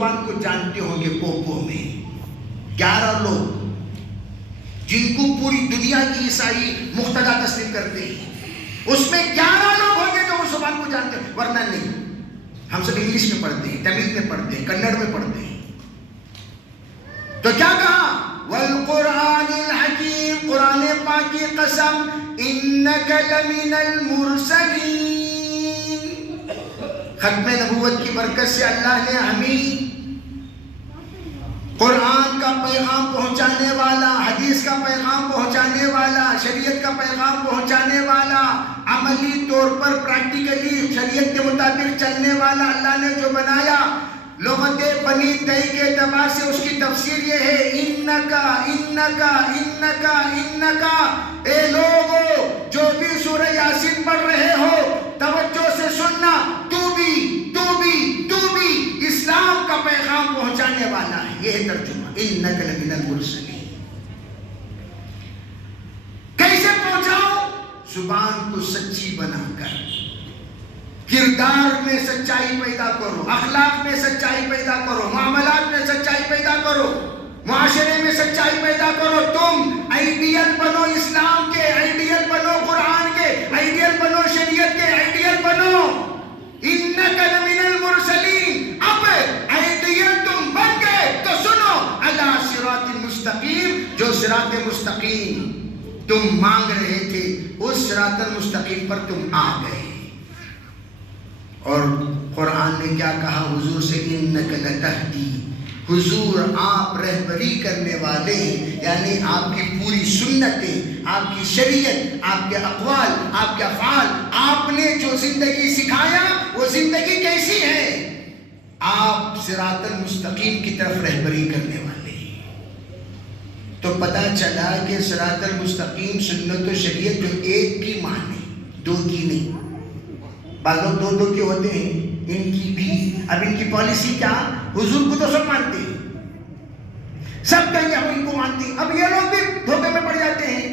زبان کو جانتے ہوں گے پوپو میں 11 لوگ جن کو پوری دنیا کی عیسائی مقتدا تسلیم کرتے ہیں، اس میں 11 لوگ ہوں گے جو اس زبان کو جانتے ہیں، ورنہ نہیں۔ ہم سب انگلش میں پڑھتے ہیں، تمل میں پڑھتے ہیں، کنڑ میں پڑھتے ہیں۔ تو کیا کہا؟ والقرآن الحکیم، قرآن پاک کی قسم، انک لمن المرسلین۔ ختم نبوت کی برکت سے اللہ نے ہمیں قرآن کا پیغام پہنچانے والا، حدیث کا پیغام پہنچانے والا، شریعت کا پیغام پہنچانے والا، عملی طور پر پریکٹیکلی شریعت کے مطابق چلنے والا اللہ نے جو بنایا، لغت بنی دئی کے اعتبار سے اس کی تفسیر یہ ہے، انکا انکا انکا انکا۔ اے لوگو جو بھی سورہ یاسین پڑھ رہے ہو توجہ سے سننا، تو بھی اسلام کا پیغام پہنچانے والا ہے۔ یہ ہے ترجمہ، انک لمن المرسلین۔ کیسے پہنچاؤ؟ زبان کو سچی بنا کر، کردار میں سچائی پیدا کرو، اخلاق میں سچائی پیدا کرو، معاملات میں سچائی پیدا کرو، معاشرے میں سچائی پیدا کرو۔ تم آئیڈیل بنو اسلام کے، آئیڈیل بنو قرآن کے، آئیڈیل بنو شریعت کے، آئیڈیل بنو۔ انک لمن المرسلین۔ اب آئیڈیل تم بن گئے تو سنو، علی صراط مستقیم، جو صراط مستقیم تم مانگ رہے تھے اس صراط المستقیم پر تم آ گئے۔ اور قرآن نے کیا کہا حضور سے؟ انک لتہدی، حضور آپ رہبری کرنے والے ہیں، یعنی آپ کی پوری سنتیں، آپ کی شریعت، آپ کے اقوال، آپ کے افعال، آپ نے جو زندگی سکھایا وہ زندگی کیسی ہے؟ آپ صراط المستقیم کی طرف رہبری کرنے والے ہیں۔ تو پتہ چلا کہ صراط المستقیم سنت و شریعت جو ایک کی معنی، 2 کی نہیں۔ بعض لوگ 2 کے ہوتے ہیں، ان کی بھی۔ اب ان کی پالیسی کیا؟ حضور کو تو سب مانتے ہیں، سب کہیں گے ہم ان کو مانتے ہیں۔ اب یہ لوگ بھی دھوکے میں پڑ جاتے ہیں،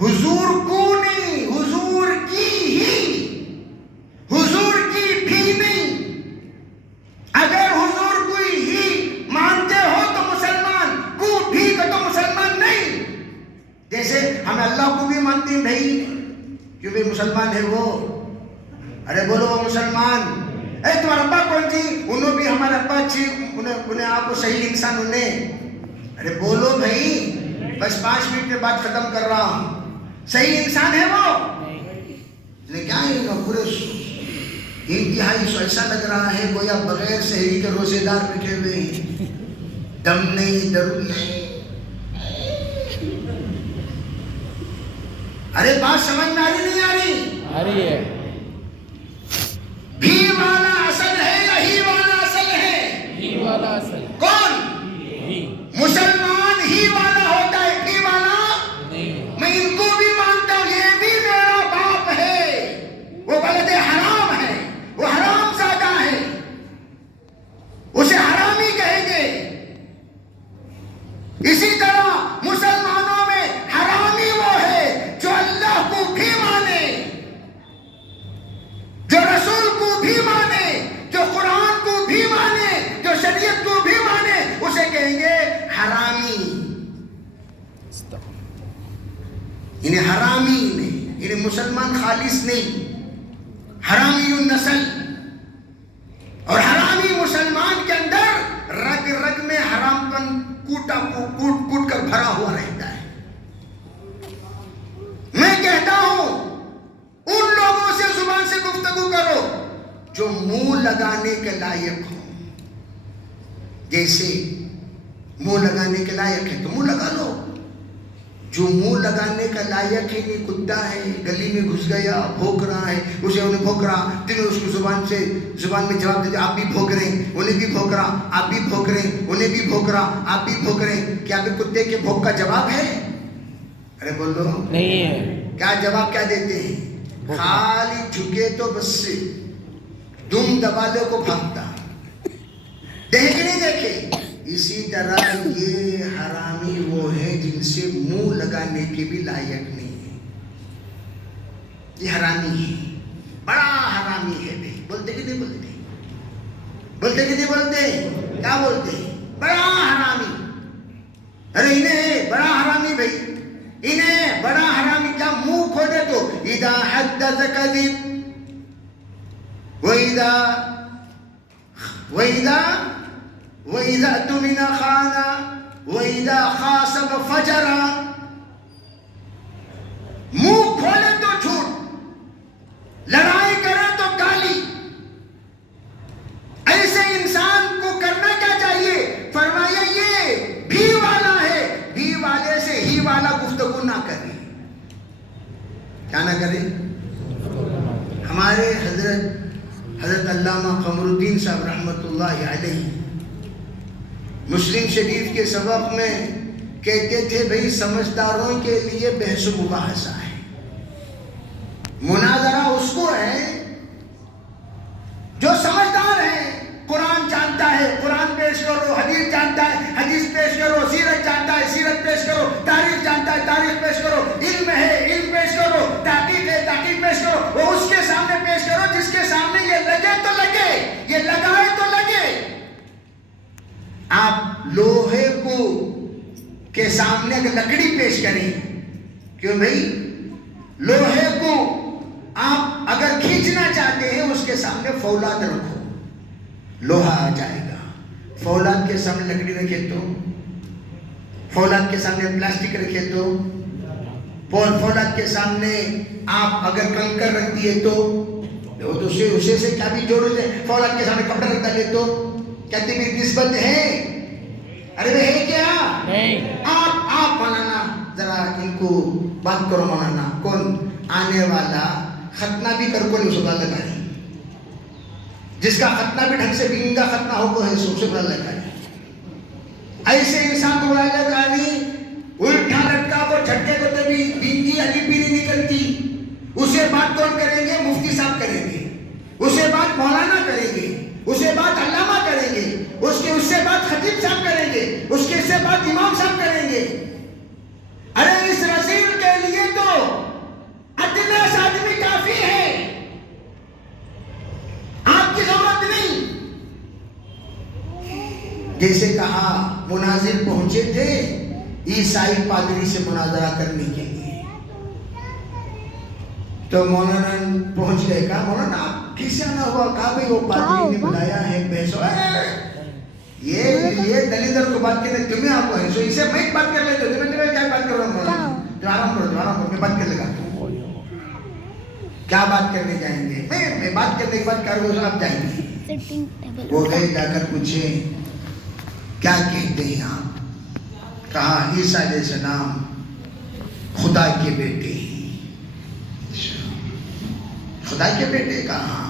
حضور کو نہیں، حضور کی ہی، حضور کی بھی نہیں۔ اگر حضور کو ہی مانتے ہو تو مسلمان، کو بھی کا تو مسلمان نہیں۔ جیسے ہم اللہ کو بھی مانتے ہیں بھائی، کیونکہ مسلمان ہے وہ۔ ارے بولو وہ مسلمان۔ اے تمہارا ابا کون جی؟ انہوں بھی ہمارا ابا اچھی، انہیں آپ کو صحیح انسان انہیں۔ ارے بولو بھائی، بس 5 منٹ کے بعد ختم کر رہا ہوں۔ صحیح انسان ہے وہ؟ کیا ہے پورے انتہائی ایسا لگ رہا ہے گویا بغیر سحری کے روزے دار بیٹھے ہوئے ہیں، دم نہیں، درد نہیں۔ ارے بات سمجھ میں آ رہی نہیں آ رہی؟ آ رہی ہے۔ بھی والا اصل ہے یا ہی والا اصل ہے؟ ہی والا اصل۔ کون؟ ہی۔ مسلمان ہی والا ہوتا ہے، بھی والا نہیں۔ میں ان کو بھی مانتا ہوں، یہ بھی میرا باپ ہے، وہ ولد حرام ہے، وہ حرام زادہ ہے، اسے حرامی کہیں گے۔ اسی طرح مسلمانوں میں حرامی وہ ہے جو اللہ کو بھی مانے، جو رسول کو بھی مانے، جو قرآن کو بھی مانے، جو شریعت کو بھی مانے، اسے کہیں گے حرامی۔ انہیں حرامی نہیں، انہیں مسلمان خالص نہیں، حرامی النسل۔ اور حرامی مسلمان کے اندر رگ رگ میں حرام پن کوٹ کر بھرا ہوا رہتا ہے۔ میں کہتا ہوں ان لوگوں سے زبان سے گفتگو کرو جو منہ لگانے کے لائق ہو۔ جیسے منہ لگانے کے لائق ہے تو منہ لگا لو، جو منہ لگانے کا لائق ہے نہیں، کتا ہے گلی میں گھس گیا بھونک رہا ہے، اسے انہیں بھونک رہا، تمہیں اس کو زبان میں جواب دیتے آپ بھی بھونک رہے ہیں، انہیں بھی بھونک رہا، آپ بھی بھونک رہے ہیں، انہیں بھی بھونک رہا، آپ بھی بھونک رہے ہیں۔ کیا بھی کتے کے بھونک کا جواب ہے؟ ارے بولو نہیں ہے۔ کیا جواب کیا دیتے ہیں؟ خالی جھکے تو بس سے دم دبا لے کو بھاگتا، دیکھے نہیں دیکھے۔ اسی طرح یہ حرامی وہ ہے جن سے منہ لگانے کے بھی لائق نہیں ہے۔ یہ حرامی ہے، بڑا حرامی ہے بھائی۔ بولتے کہ نہیں بولتے؟ بولتے کہ نہیں بولتے؟ بولتے ہیں؟ کیا بولتے ہیں؟ بڑا حرامی. ارے انہیں بڑا حرامی بھائی، انہیں بڑا حرامی. کیا منہ کھولے تو اذا حدث کذب وَإِذَا اؤْتُمِنَ خَانَ وَإِذَا خَاصَمَ فَجَرَ. منہ کھولے تو جھوٹ، لڑائی کرے تو گالی. ایسے انسان کو کرنا کیا چاہیے؟ فرمایا یہ بھی والا ہے، بھی والے سے ہی والا گفتگو نہ کرے. کیا نہ کرے؟ ہمارے حضرت علامہ قمر الدین صاحب رحمۃ اللہ علیہ مسلم شریف کے سبق میں کہتے تھے بھئی سمجھداروں کے لیے بحث و مباحثہ ہے. مناظرہ اس کو ہے جو سمجھدار ہے. قرآن جانتا ہے، قرآن پیش کرو. حدیث جانتا ہے، حدیث پیش کرو. سیرت جانتا ہے، سیرت پیش کرو. تاریخ جانتا ہے، تاریخ پیش کرو. علم ہے، علم پیش کرو. تحقیق ہے، تحقیق پیش کرو. وہ اس کے سامنے پیش کرو جس کے سامنے یہ لگے تو لگے، یہ لگائے تو لگے. آپ لوہے کو کے سامنے اگر لکڑی پیش کریں، کیوں بھائی؟ لوہے کو آپ اگر کھینچنا چاہتے ہیں اس کے سامنے فولاد رکھو، لوہا آ جائے گا. فولاد کے سامنے لکڑی رکھے تو، فولاد کے سامنے پلاسٹک رکھے تو، فولاد کے سامنے آپ اگر کنکر رکھ دیے تو اسے سے کیا بھی جوڑو سے فولاد کے سامنے کپڑا رکھ ڈالے تو کہتے بھی نسبت ہے. ارے بھائی ہے کیا؟ نہیں. آپ مولانا ذرا ان کو بات کرو. مولانا کون آنے والا ختنہ بھی کر کو نہیں سبحان اللہ لگائی، جس کا ختنہ بھی ڈھنگ سے بین کا ختنہ ہو کو ہے سب سے بڑا لگائی. ایسے انسان کو بڑا لگائی الٹا لٹکا کو جھٹکے کو تو بھی بین کی علی بھی نہیں نکلتی. اسے بات کون کریں گے؟ مفتی صاحب کریں گے. اسے بات مولانا کریں گے. اسے بات علامہ کریں گے. اس سے بات خطیب صاحب کریں گے. اس کے سے بات امام صاحب کریں گے. ارے اس رسول کے لیے تو ادنا سا آدمی کافی ہے، آپ کی ضرورت نہیں. جیسے کہا مناظر پہنچے تھے عیسائی پادری سے مناظرہ کرنے کے لیے، تو مولانا پہنچ گئے. کہا مولانا آپ کس سے آنا ہوا؟ کہا بھئی وہ پادری نے بلایا ہے بحثو. یہ دلیدر کو بات کرنے تمہیں آپ کو ہے سو اسے میں بات کر لیتے ہو. میں کیا بات کر رہا ہوں مولانا؟ جو آرام کرو میں بات کر لگا. کیا بات کرنے جائیں گے؟ میں بات کرنے کے بعد کارو آپ جائیں گے. وہ گئے جا کر پوچھے کیا کہتے ہیں آپ؟ کہا عیسیٰ علیہ السلام خدا کے بیٹے ہیں. خدا کے بیٹے؟ کہاں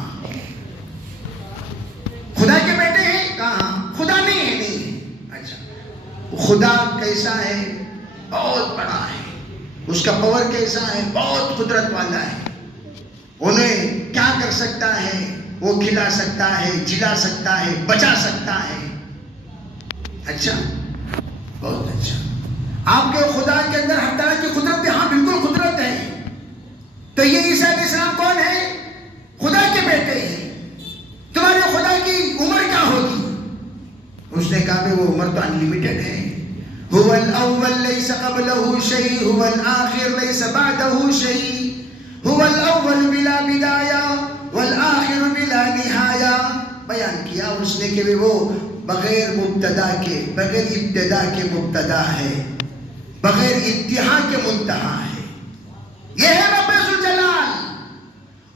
خدا کے بیٹے ہیں؟ کہاں خدا نہیں ہے. نہیں. اچھا خدا کیسا ہے؟ بہت بڑا ہے. اس کا پاور کیسا ہے؟ بہت قدرت والا ہے. انہیں کیا کر سکتا ہے؟ وہ کھلا سکتا ہے، جلا سکتا ہے، بچا سکتا ہے. اچھا بہت اچھا. آپ کے خدا کے اندر ہر طرح کی قدرت ہے. ہاں بالکل قدرت ہے. تو یہ عیسیٰ علیہ السلام کون ہے؟ خدا کے بیٹے ہیں. تمہارے خدا کی عمر کیا ہوگی؟ اس نے کہا کہ وہ عمر تو انلیمیٹڈ ہے. هو الاول ليس قبله شيء هو الاخر ليس بعده شيء هو الاول بلا بدايه والاخر بلا نهايه. بیان کیا اس نے کہ وہ بغیر مبتدا کے، بغیر ابتدا کے مبتدا ہے، بغیر انتہا کے منتہا ہے. یہ ہے رب ذوالجلال.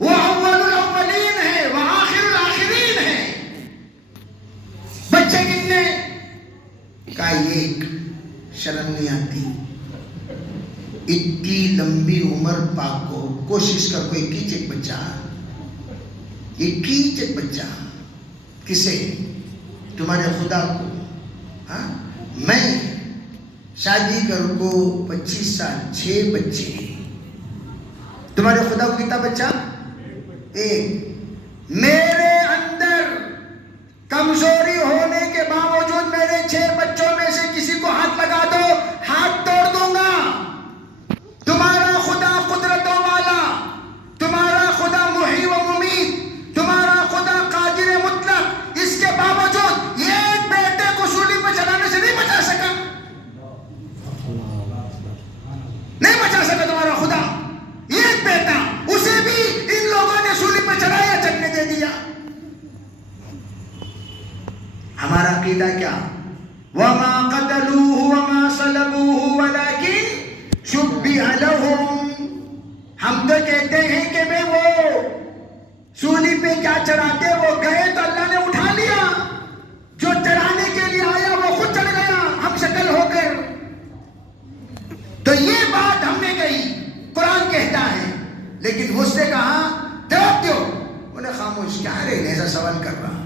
وہ اول الاولین ہے، وہ آخر الاخرین ہے. بچے کتنے؟ کا ایک. شرم نہیں آتی؟ اتنی لمبی عمر پاک کو کوشش کر کو ایک بچہ، ایک بچہ. کسے؟ تمہارے خدا کو. ہاں میں شادی کر کو 25 سال 6 بچے. تمہارے خدا کو کتنا بچہ؟ ایک. میرے اندر کمزوری ہونے کے باوجود میرے 6 بچوں میں سے کسی کو ہاتھ لگا دو، ہاتھ توڑ دوں گا. تمہارا خدا قدرتوں والا، تمہارا خدا محیی و ممیت، تمہارا خدا قادر مطلق، اس کے باوجود یہ ہمارا عقیدہ کیا؟ وَمَا قَتَلُوهُ وَمَا صَلَبُوهُ وَلَكِنْ شُبِّهَ لَهُمْ. ہم تو کہتے ہیں کہ بھئی وہ سولی پہ کیا چڑھاتے، وہ گئے تو اللہ نے اٹھا لیا، جو چڑھانے کے لیے آیا وہ خود چڑھ گیا ہم شکل ہو کر. تو یہ بات ہم نے کہی، قرآن کہتا ہے. لیکن اس نے کہا جواب دو. انہیں خاموش، کیا ہے ایسا سوال کر رہا.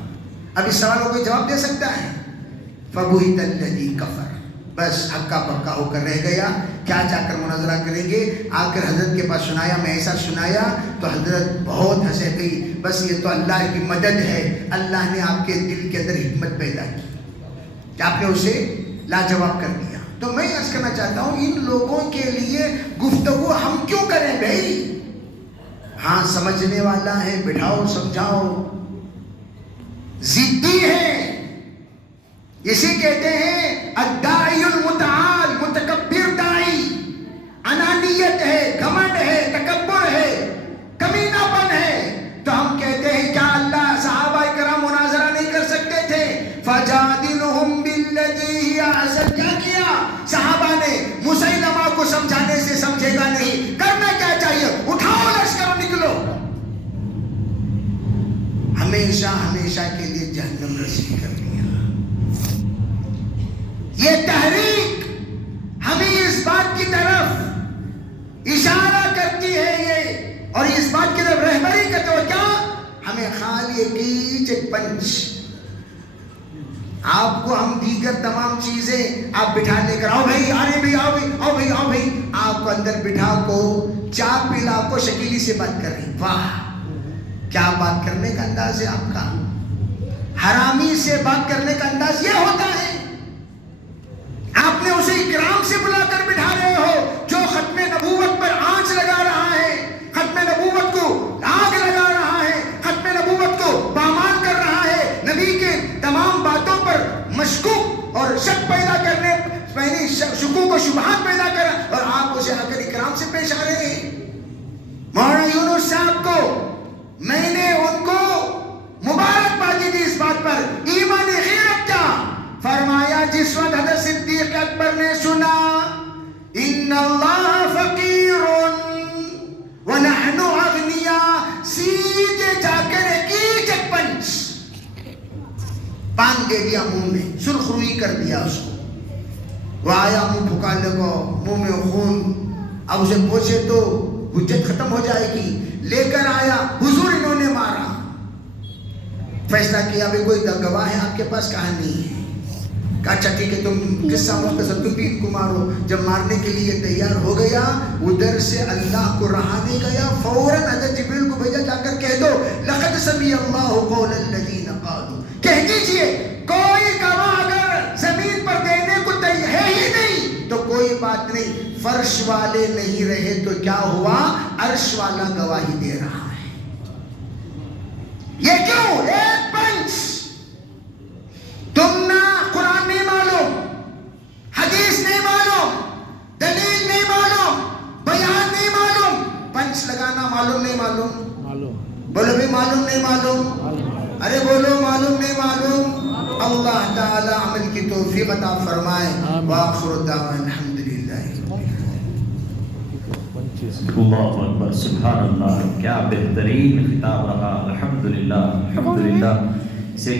اب اس سوال کو کوئی جواب دے سکتا ہے؟ فَبُهِتَ الَّذِي كَفَرَ. بس ہکا پکا ہو کر رہ گیا. کیا جا کر مناظرہ کریں گے؟ آ کر حضرت کے پاس سنایا، میں ایسا سنایا تو حضرت بہت ہنسے گئی. بس یہ تو اللہ کی مدد ہے، اللہ نے آپ کے دل کے اندر حکمت پیدا کی کہ آپ نے اسے لاجواب کر دیا. تو میں عرض کرنا چاہتا ہوں ان لوگوں کے لیے گفتگو ہم کیوں کریں بھائی؟ ہاں سمجھنے والا ہے، بٹھاؤ سمجھاؤ. ضدی ہے، اسی کہتے ہیں الداعی المتعال، متکبر داعی. انانیت ہے، گھمنڈ ہے، تکبر ہے، کمینہ پن ہے. تو ہم کہتے ہیں کیا اللہ صحابہ کرام مناظرہ نہیں کر سکتے تھے؟ فَجَادِلْهُمْ بِالَّذِي هِيَ أَحْسَنُ. کیا کیا صحابہ نے؟ مسیلمہ کو سمجھانے سے سمجھے گا نہیں. کرنا کیا چاہیے؟ اٹھاؤ لشکر نکلو. ہمیشہ ہمیشہ کے لیے جہنم رسی کر دیا. یہ تحریک ہمیں اس بات کی طرف اشارہ کرتی ہے یہ، اور اس بات کی طرف رہبری کرتے ہو کیا؟ ہمیں خالی ایک چیک پنچ. آپ کو ہم دیگر تمام چیزیں آپ بٹھا لے کر آؤ بھائی، آرے بھائی آؤ بھائی، آؤ بھائی آؤ بھائی. آپ کو اندر بٹھا کو چاپ پلا کو شکیلی سے بات کر رہی. واہ کیا بات کرنے کا انداز ہے آپ کا. حرامی سے بات کرنے کا انداز یہ ہوتا ہے. آپ نے اسے اکرام سے بلا کر بٹھا رہے ہو جو ختم نبوت پر آنچ لگا رہا ہے، ختم نبوت کو آگ لگا رہا ہے، ختم نبوت کو پامال کر رہا ہے، نبی کے تمام باتوں پر مشکوک اور شک پیدا کرنے، یعنی شکوک و شبہات پیدا کر، اور آپ اسے آ کر اکرام سے پیش آ رہے ہیں. مولانا یونس صاحب کو میں نے ان کو مبارکبادی دی اس بات پر. ایمانی غیرت کیا؟ فرمایا جس وقت حضرت صدیق اکبر نے سنا ان اللہ فقیر ونحن اغنیاء، سیدھے جا کر ایک پنچ پان دے دیا منہ میں، سرخ روئی کر دیا اس کو. وہ آیا منہ پھکا لگا، منہ میں خون. اب اسے پوچھے تو حجت ختم ہو جائے گی. لے کر آیا حضور، انہوں نے مارا. فیصلہ کیا بھی کوئی گواہ ہے آپ کے پاس؟ کہا نہیں ہے. کہا اچھا ٹھیک ہے تم قصہ مختصر، تم بھی ان کو مارو. جب مارنے کے لیے تیار ہو گیا، ادھر سے اللہ کو رہانے گیا. فوراً حضرت جبریل کو بھیجا، جا کر کہہ دو لقد سمع اللہ قول الذین قالوا. کہہ دیجئے کوئی گواہ اگر زمین پر دینے کو تیار ہے ہی نہیں تو کوئی بات نہیں. فرش والے نہیں رہے تو کیا ہوا؟ عرش والا گواہی دے رہا ہے. یہ کیوں؟ ایک پنچ. تم نہ قرآن نہیں معلوم، حدیث نہیں معلوم، دلیل نہیں معلوم، بیان نہیں معلوم، پنچ لگانا معلوم نہیں معلوم. بولو بھی معلوم نہیں معلوم. ارے بولو معلوم نہیں معلوم. اللہ تعالی عمل کی توفیق عطا فرمائے. وآخر دعوانا الحمدللہ. اللہ اکبر، سبحان اللہ. کیا بہترین خطاب رہا. الحمدللہ الحمدللہ. اسے